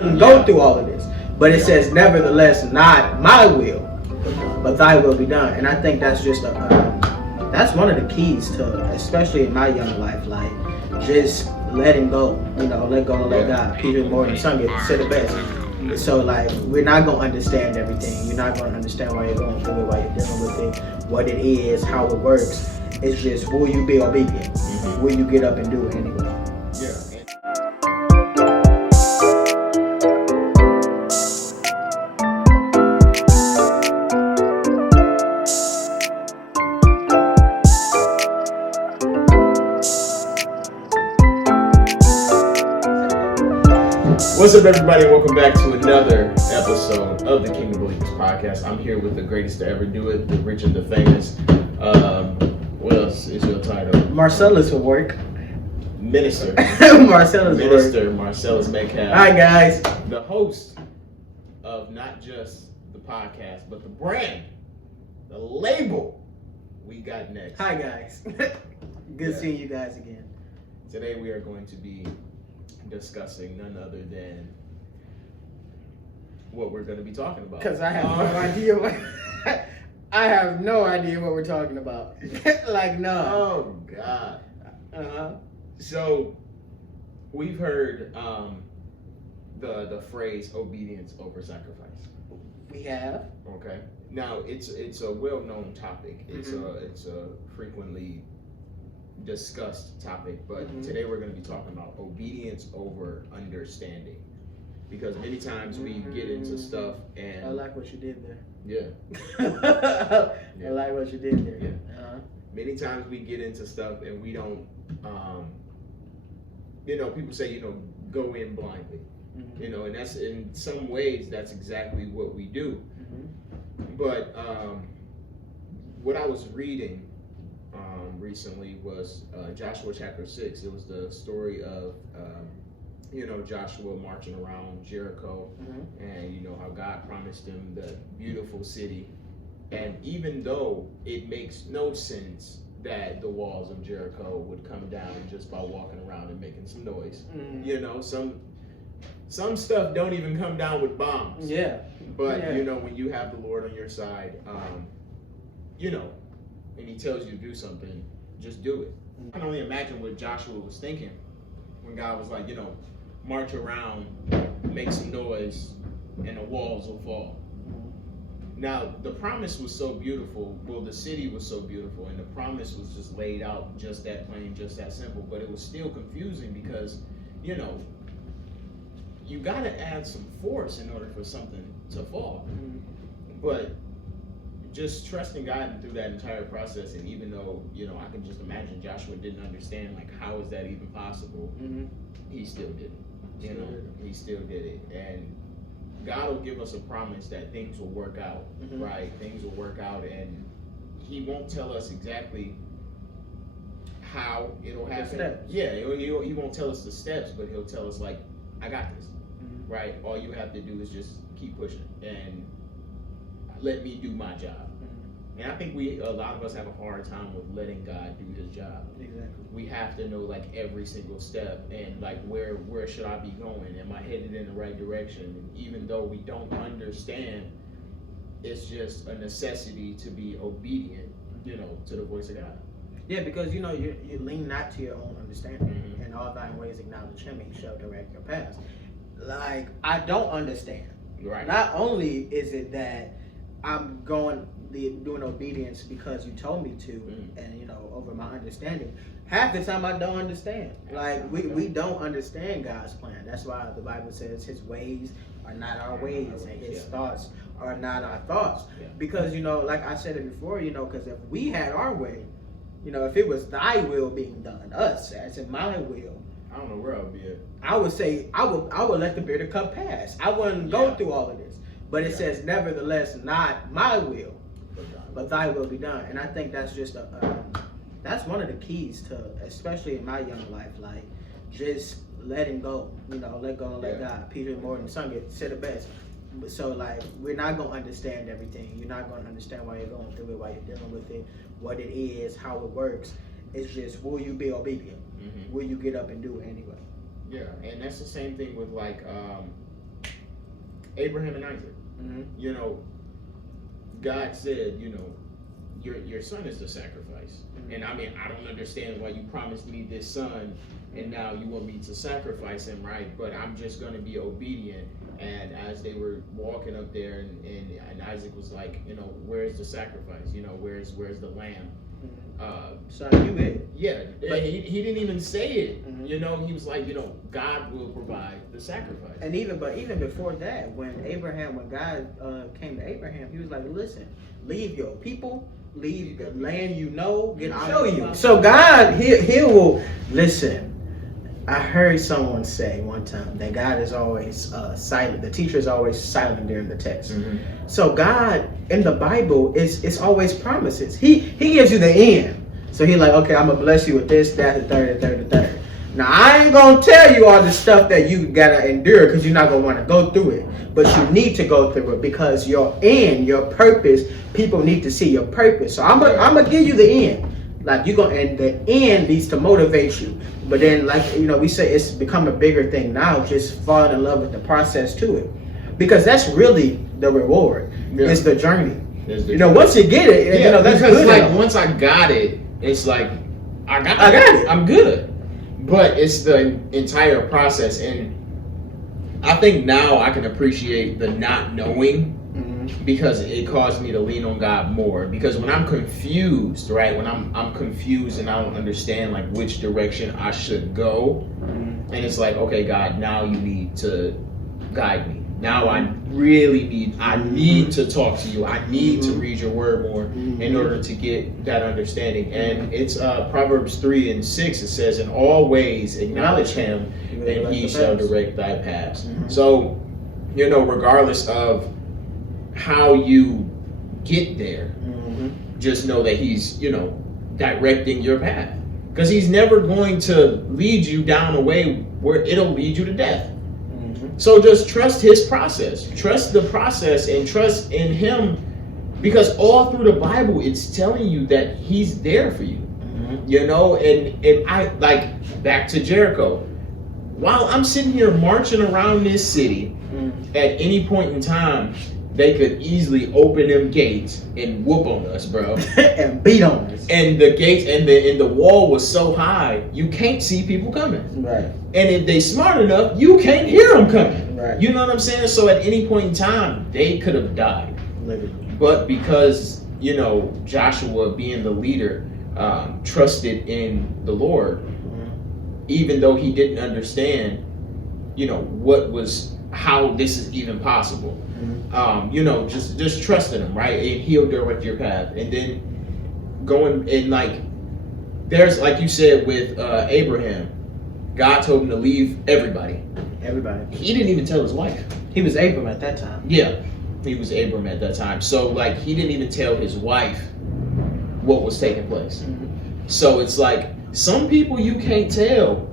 go through all of this. But it says, nevertheless, not my will, but thy will be done. And I think that's just that's one of the keys to, especially in my young life, like just letting go, let go and let God. Peter Morgan sung it, said it best. So like, we're not going to understand everything. You're not going to understand why you're going through it, why you're dealing with it, what it is, how it works. It's just, will you be obedient? Will you get up and do it anyway? Yeah. What's up, everybody? Welcome back to another episode of the Kingdom Believers podcast. I'm here with the greatest to ever do it, the rich and the famous. What else is your title? Marcellus will work. Minister. Marcellus Minister Marcellus Metcalf. Hi, guys. The host of not just the podcast, but the brand, the label we got next. Hi, guys. Good seeing you guys again. Today we are going to be discussing none other than what we're going to be talking about. Because I have no idea I have no idea what we're talking about. Like, no. Oh, God. So, we've heard the phrase obedience over sacrifice. We have. Okay. Now, it's a well-known topic. It's a frequently discussed topic, but today we're going to be talking about obedience over understanding, because many times we get into stuff and I like what you did there. Yeah. I like what you did there. Yeah. Many times we get into stuff and we don't people say, go in blindly, and that's, in some ways, that's exactly what we do. But what I was reading recently was Joshua chapter 6. It was the story of Joshua marching around Jericho, and how God promised him the beautiful city. And even though it makes no sense that the walls of Jericho would come down just by walking around and making some noise, some stuff don't even come down with bombs. Yeah. But when you have the Lord on your side, and he tells you to do something, just do it. I can only imagine what Joshua was thinking when God was like, march around, make some noise, and the walls will fall. Now, the promise was so beautiful. Well, the city was so beautiful, and the promise was just laid out just that plain, just that simple. But it was still confusing because, you got to add some force in order for something to fall. But just trusting God through that entire process, and even though I can just imagine Joshua didn't understand, like, how is that even possible, he still did it. He still did it. And God will give us a promise that things will work out, right? Things will work out, and he won't tell us exactly how it'll happen. Yeah, he won't tell us the steps, but he'll tell us, like, I got this, right? All you have to do is just keep pushing and let me do my job. And I think a lot of us have a hard time with letting God do his job. Exactly. We have to know, like, every single step, and like, where should I be going? Am I headed in the right direction? And even though we don't understand, it's just a necessity to be obedient, to the voice of God. Yeah, because you lean not to your own understanding, and all thine ways acknowledge him, and he shall direct your paths. Like, I don't understand. Right. Not only is it that I'm doing obedience because you told me to, and over my understanding. Half the time I don't understand. Like, we don't understand God's plan. That's why the Bible says his ways are not our ways, and his thoughts are not our thoughts. Yeah. Because like I said it before, because if we had our way, if it was thy will being done, us as in my will, I don't know where I would be at. I would say I would let the bitter cup pass. I wouldn't go through all of this. But it says, nevertheless, not my will, but thy will be done. And I think that's just that's one of the keys to, especially in my young life, like just letting go, let go and let God. Peter Morgan sung it, said it best. So like, we're not going to understand everything. You're not going to understand why you're going through it, why you're dealing with it, what it is, how it works. It's just, will you be obedient? Will you get up and do it anyway? Yeah, and that's the same thing with like Abraham and Isaac. Mm-hmm. You know, God said, you know, your son is the sacrifice. Mm-hmm. And I mean, I don't understand why you promised me this son and now you want me to sacrifice him, right? But I'm just going to be obedient. And as they were walking up there, and Isaac was like, you know, where's the sacrifice? You know, where's the lamb? So you it. Yeah, But he didn't even say it. Mhm. You know, he was like, you know, God will provide the sacrifice. And even before that, when God came to Abraham, he was like, listen, leave your people, leave the land you know, get out of you. So God, he will listen. I heard someone say one time that God is always silent. The teacher is always silent during the text. Mm-hmm. So God in the Bible it's always promises. He gives you the end. So he's like, okay, I'm gonna bless you with this, that, the third. Now I ain't gonna tell you all the stuff that you gotta endure because you're not gonna want to go through it. But you need to go through it because your end, your purpose, people need to see your purpose. So I'm gonna give you the end. Like and the end needs to motivate you. But then, like, you know, we say it's become a bigger thing now, just falling in love with the process to it. Because that's really the reward. Yeah. It's the journey. You know, once you get it, you know, that's because good. Like, once I got it, it's like, I got it. I'm good. But it's the entire process. And I think now I can appreciate the not knowing, because it caused me to lean on God more. Because when I'm confused, right, when I'm confused and I don't understand like which direction I should go, and it's like, okay, God, now you need to guide me. Now I need to talk to you. I need to read your word more in order to get that understanding. And it's Proverbs 3:6. It says, in all ways acknowledge him and he shall direct thy paths. So, you know, regardless of how you get there, just know that he's, you know, directing your path, because he's never going to lead you down a way where it'll lead you to death. So just trust his process, trust the process, and trust in him, because all through the Bible it's telling you that he's there for you. You know, and I like, back to Jericho, while I'm sitting here marching around this city, at any point in time they could easily open them gates and whoop on us, bro. And beat on us. And the gates and the wall was so high, you can't see people coming. Right. And if they smart enough, you can't hear them coming. Right. You know what I'm saying? So at any point in time, they could have died. Literally. But because, you know, Joshua, being the leader, trusted in the Lord, even though he didn't understand, you know, how this is even possible. You know, just trusting him, right? And he'll direct your path. And then going and like, there's, like you said with Abraham, God told him to leave everybody. He didn't even tell his wife. He was Abram at that time. Yeah, he was Abram at that time. So like, he didn't even tell his wife what was taking place. So it's like, some people you can't tell,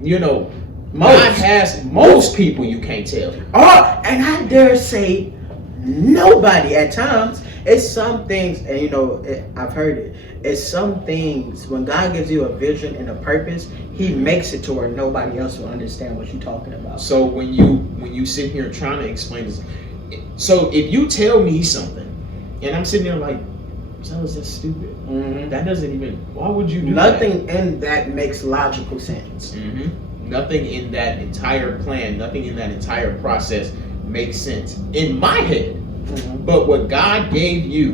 you know. Most people you can't tell. Oh, and I dare say nobody at times. It's some things, and you know, I've heard it. It's some things, when God gives you a vision and a purpose, he makes it to where nobody else will understand what you're talking about. So when you sit here trying to explain this, so if you tell me something and I'm sitting there like, Cellus, that's stupid. That doesn't even, why would you do Nothing in that makes logical sense. Nothing in that entire plan, nothing in that entire process makes sense in my head. But what God gave you,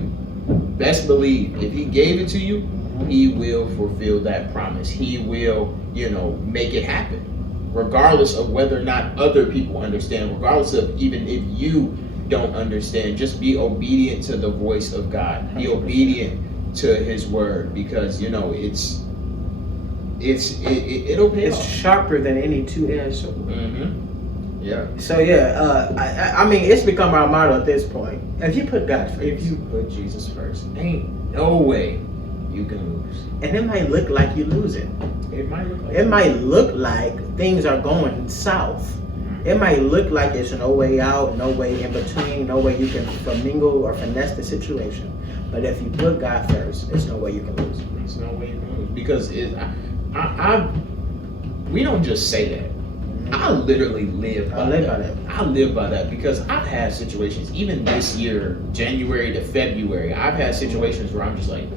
best believe, if he gave it to you, he will fulfill that promise. He will, you know, make it happen, regardless of whether or not other people understand, regardless of even if you don't understand. Just be obedient to the voice of God. Be obedient to his word, because, you know, it'll pay off. It's sharper than any two-edged sword. Yeah. So yeah, I mean, it's become our motto at this point. If you put God first, if you put Jesus first, ain't no way you can lose. And it might look like you're losing. It might look like things are going south. It might look like it's no way out, no way in between, no way you can mingle or finesse the situation. But if you put God first, there's no way you can lose. There's no way you can lose, because we don't just say that. I literally live by that. I live by that because I've had situations, even this year, January to February, I've had situations where I'm just like,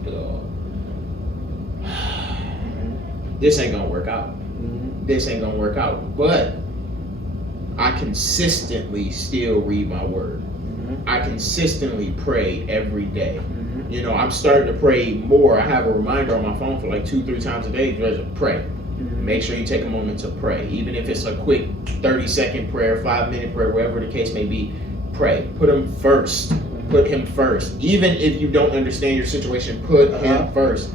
this ain't gonna work out. This ain't gonna work out. But I consistently still read my word. I consistently pray every day. You know, I'm starting to pray more. I have a reminder on my phone for like 2-3 times a day to pray. Make sure you take a moment to pray. Even if it's a quick 30-second prayer, 5-minute prayer, whatever the case may be, pray. Put him first. Put him first. Even if you don't understand your situation, put him first.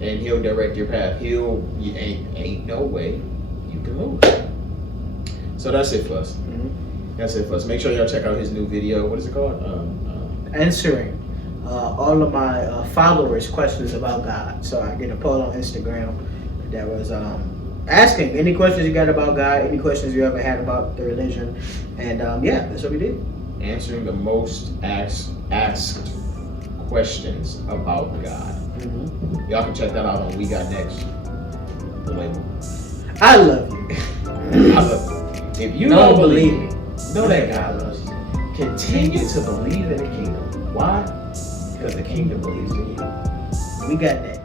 And he'll direct your path. Ain't no way you can lose. So that's it for us. That's it for us. Make sure y'all check out his new video. What is it called? Answering all of my followers' questions about God. So I did a poll on Instagram that was asking any questions you got about God, any questions you ever had about the religion, and yeah, that's what we did. Answering the most asked questions about God. Y'all can check that out on We Got Next. The label. I love you. I love you. If you don't believe me, know that God loves you. Continue to believe in the kingdom. Why? Because the kingdom believes in you. We got that.